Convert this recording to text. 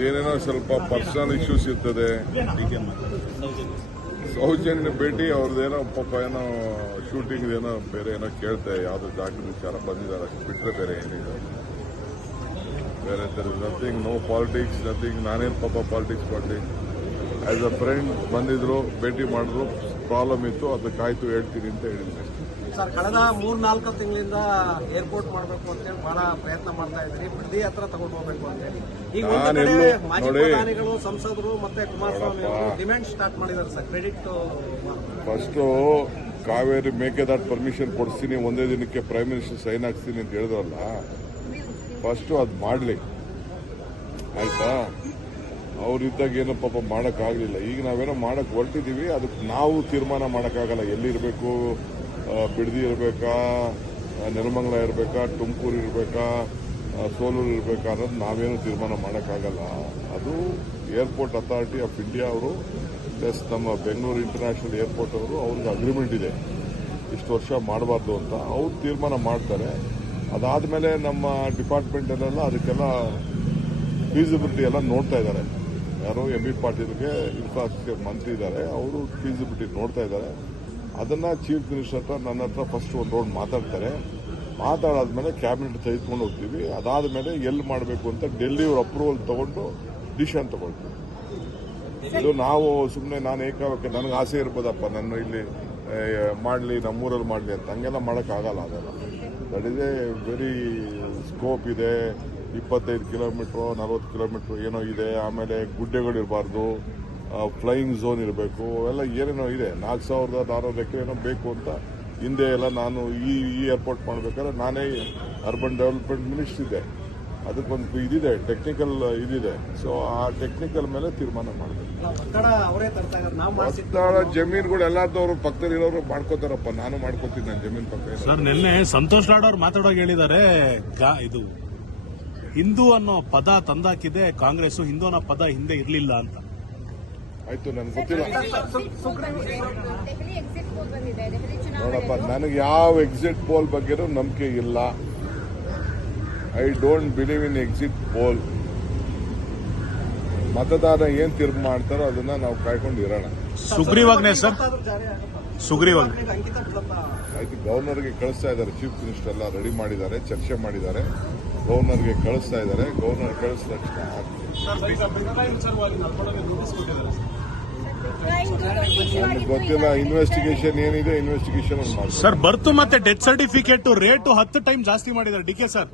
ಅದೇನೇನೋ ಸ್ವಲ್ಪ personal issues ಇರ್ತದೆ. ಸೌಜನ್ಯ ಭೇಟಿ, ಅವ್ರದ್ದೇನೋ ಪಾಪ ಏನೋ ಶೂಟಿಂಗ್ ಏನೋ ಬೇರೆ ಏನೋ ಕೇಳ್ತೆ ಯಾವ್ದು ಜಾಗದ ವಿಚಾರ ಬಂದಿದ್ದಾರೆ ಅಷ್ಟು ಬಿಟ್ರೆ ಬೇರೆ ಏನಿದೆ ಬೇರೆ ನಥಿಂಗ್ ನೋ ಪಾಲಿಟಿಕ್ಸ್ ನಥಿಂಗ್ ನಾನೇನು ಪಾಪ ಪಾಲಿಟಿಕ್ಸ್ ಮಾಡಿ ಆಸ್ ಅ ಫ್ರೆಂಡ್ ಬಂದಿದ್ರು, ಭೇಟಿ ಮಾಡಿದ್ರು ಪ್ರಾಬ್ಲಮ್ ಇತ್ತು, ಅದಕ್ಕಾಯ್ತು ಹೇಳ್ತೀನಿ ಅಂತ ಹೇಳಿದ್ದೆ. ಸರ್ ಕಳೆದ ಮೂರ್ ನಾಲ್ಕು ತಿಂಗಳಿಂದ ಏರ್ಪೋರ್ಟ್ ಮಾಡಬೇಕು ಅಂತೇಳಿ ಬಹಳ ಪ್ರಯತ್ನ ಮಾಡ್ತಾ ಇದ್ರಿ ಪ್ರತಿ ಹತ್ರ ತಗೊಂಡು ಹೋಗ್ಬೇಕು ಅಂತೇಳಿ ಈಗ ಒಂದು ಕಡೆ ಮಾಜಿ ಪ್ರಧಾನಿಗಳು ಸಂಸದರು ಮತ್ತೆ ಕುಮಾರಸ್ವಾಮಿ ಅವರು ಡಿಮ್ಯಾಂಡ್ ಸ್ಟಾರ್ಟ್ ಮಾಡಿದ್ದಾರೆ sir credit first Kaveri Mekedatu permission ಕೊಡಿಸ್ತೀನಿ ಒಂದೇ ದಿನಕ್ಕೆ ಪ್ರೈಮ್ ಮಿನಿಸ್ಟರ್ ಸೈನ್ ಹಾಕ್ತೀನಿ ಅಂತ ಹೇಳಿದ್ರಲ್ಲ? ಫಸ್ಟು ಅದು ಮಾಡಲಿ. ಆಯ್ತಾ? ಅವ್ರಿದ್ದಾಗ ಏನೋ ಪಾಪ ಮಾಡೋಕ್ಕಾಗಲಿಲ್ಲ. ಈಗ ನಾವೇನೋ ಮಾಡೋಕ್ಕೆ ಹೊರಟಿದ್ದೀವಿ ಅದಕ್ಕೆ ನಾವು ತೀರ್ಮಾನ ಮಾಡೋಕ್ಕಾಗಲ್ಲ. ಎಲ್ಲಿರಬೇಕು? ಬಿಡದಿ ಇರಬೇಕಾ ನೆಲಮಂಗಲ ಇರಬೇಕಾ, ತುಮಕೂರು ಇರಬೇಕಾ ಸೋಲೂರು ಇರಬೇಕಾ ಅನ್ನೋದು ನಾವೇನು ತೀರ್ಮಾನ ಮಾಡೋಕ್ಕಾಗಲ್ಲ. ಅದು ಏರ್ಪೋರ್ಟ್ ಅಥಾರಿಟಿ ಆಫ್ ಇಂಡಿಯಾ ಅವರು ಪ್ಲಸ್ ನಮ್ಮ ಬೆಂಗಳೂರು ಇಂಟರ್ನ್ಯಾಷನಲ್ ಏರ್ಪೋರ್ಟ್ ಅವರು, ಅವ್ರಿಗೆ ಅಗ್ರಿಮೆಂಟ್ ಇದೆ. ಇಷ್ಟು ವರ್ಷ ಮಾಡಬಾರ್ದು ಅಂತ ಅವ್ರು ತೀರ್ಮಾನ ಮಾಡ್ತಾರೆ. ಅದಾದಮೇಲೆ ನಮ್ಮ ಡಿಪಾರ್ಟ್ಮೆಂಟಲ್ಲೆಲ್ಲ ಅದಕ್ಕೆಲ್ಲ ಫೀಸಿಬಿಲಿಟಿ ಎಲ್ಲ ನೋಡ್ತಾ ಇದ್ದಾರೆ. ಯಾರೋ ಎಂ ಬಿ ಪಾಟೀಲ್ಗೆ ಇನ್ಫ್ರಾಸ್ಟ್ರಕ್ಚರ್ ಮಂತ್ರಿ ಇದ್ದಾರೆ, ಅವರು ಫೀಸಿಬಿಲಿಟಿ ನೋಡ್ತಾ ಇದ್ದಾರೆ. ಅದನ್ನ ಚೀಫ್ ಮಿನಿಸ್ಟರ್ ಹತ್ರ ನನ್ನ ಹತ್ರ ಫಸ್ಟ್ ಒಂದು ರೌಂಡ್ ಮಾತಾಡ್ತಾರೆ. ಮಾತಾಡಾದ್ಮೇಲೆ ಕ್ಯಾಬಿನೆಟ್ ತೆಗೆದುಕೊಂಡು ಹೋಗ್ತೀವಿ. ಅದಾದ ಮೇಲೆ ಎಲ್ಲಿ ಮಾಡಬೇಕು ಅಂತ ಡೆಲ್ಲಿ ಅವ್ರ ಅಪ್ರೂವಲ್ ತಗೊಂಡು ಡಿಸಿಷನ್ ತಗೊಳ್ತೀವಿ. ಇದು ನಾವು ಸುಮ್ಮನೆ ನಾನು ಏಕಾವಕ್ಕೆ ನನಗೆ ಆಸೆ ಇರ್ಬೋದಪ್ಪ. ನನ್ನ ಇಲ್ಲಿ ಮಾಡಲಿ ನಮ್ಮೂರಲ್ಲಿ ಮಾಡಲಿ ಅಂತ. ಹಂಗೆಲ್ಲ ಮಾಡೋಕ್ಕಾಗಲ್ಲ ಅದೆಲ್ಲ. That is a very scope ಇದೆ. ಇಪ್ಪತ್ತೈದು ಕಿಲೋಮೀಟ್ರು ನಲ್ವತ್ತು ಕಿಲೋಮೀಟ್ರು ಏನೋ ಇದೆ. ಆಮೇಲೆ ಗುಡ್ಡೆಗಳು ಇರಬಾರ್ದು ಫ್ಲೈಯಿಂಗ್ ಝೋನ್ ಇರಬೇಕು ಅವೆಲ್ಲ ಏನೇನೋ ಇದೆ. ನಾಲ್ಕು ಸಾವಿರದ ನಾನ್ನೂರು ಎಕರೆ ಏನೋ ಬೇಕು ಅಂತ ಹಿಂದೆ ಎಲ್ಲ ನಾನು ಈ ಈ ಏರ್ಪೋರ್ಟ್ ಮಾಡಬೇಕಾದ್ರೆ ನಾನೇ ಅರ್ಬನ್ ಡೆವಲಪ್ಮೆಂಟ್ ಮಿನಿಸ್ಟರ್ ಇದೆ ಅದಕ್ಕೊಂದು ಇದಿದೆ ಟೆಕ್ನಿಕಲ್ ಇದಿದೆ. ಸೊ ಆ ಟೆಕ್ನಿಕಲ್ ಮೇಲೆ ತೀರ್ಮಾನ ಮಾಡಬೇಕು. ಒತ್ತಡ ಜಮೀನುಗಳು ಎಲ್ಲಾದವರು ಪಕ್ಕದಲ್ಲಿ ಇರೋರು ಮಾಡ್ಕೋತಾರಪ್ಪ. ನಾನು ಮಾಡ್ಕೋತೀನಿ ನನ್ನ ಜಮೀನ್ ಪಕ್ಕ ಸರ್ ನಿನ್ನೆ ಸಂತೋಷ್ ಲಾಡ್ ಮಾತಾಡೋ ಮಾತಾಡೋಕೆ ಹೇಳಿದ್ದಾರೆ ಗಾ- ಇದು ಹಿಂದೂ ಅನ್ನೋ ಪದ ತಂದಾಕಿದೆ ಕಾಂಗ್ರೆಸ್ ಹಿಂದೂ ಅನ್ನೋ ಪದ ಹಿಂದೆ ಇರಲಿಲ್ಲ ಅಂತ. ಆಯ್ತು ನನ್ಗೆ ಗೊತ್ತಿಲ್ಲ. ನೋಡಪ್ಪ ನನಗೆ ಯಾವ ಎಕ್ಸಿಟ್ ಪೋಲ್ ಬಗ್ಗೆನೂ ನಂಬಿಕೆ ಇಲ್ಲ. I don't believe in exit poll ಮತದಾರ ಏನ್ ತೀರ್ಪು ಮಾಡ್ತಾರೋ ಅದನ್ನ ನಾವು ಕಾಯ್ಕೊಂಡು ಇರೋಣ. ಸುಗ್ರೀವಾಜ್ಞೆ ಸರ್? ಸುಗ್ರೀವಾಜ್ಞೆ. ಆಯ್ತು ಗವರ್ನರ್ಗೆ ಕಳಿಸ್ತಾ ಇದ್ದಾರೆ ಚೀಫ್ ಮಿನಿಸ್ಟರ್ ಎಲ್ಲ ರೆಡಿ ಮಾಡಿದ್ದಾರೆ ಚರ್ಚೆ ಮಾಡಿದ್ದಾರೆ. ಗವರ್ನರ್ಗೆ ಕಳಿಸ್ತಾ ಇದ್ದಾರೆ. ಗವರ್ನರ್ ಕಳಿಸಿದ ತಕ್ಷಣ ಗೊತ್ತಿಲ್ಲ ಇನ್ವೆಸ್ಟಿಗೇಷನ್ ಏನಿದೆ ಇನ್ವೆಸ್ಟಿಗೇಷನ್ ಸರ್ ಬರ್ತು ಮತ್ತೆ ಡೆತ್ ಸರ್ಟಿಫಿಕೇಟ್ ರೇಟ್ ಹತ್ತು ಟೈಮ್ ಜಾಸ್ತಿ ಮಾಡಿದ್ದಾರೆ. D K sir.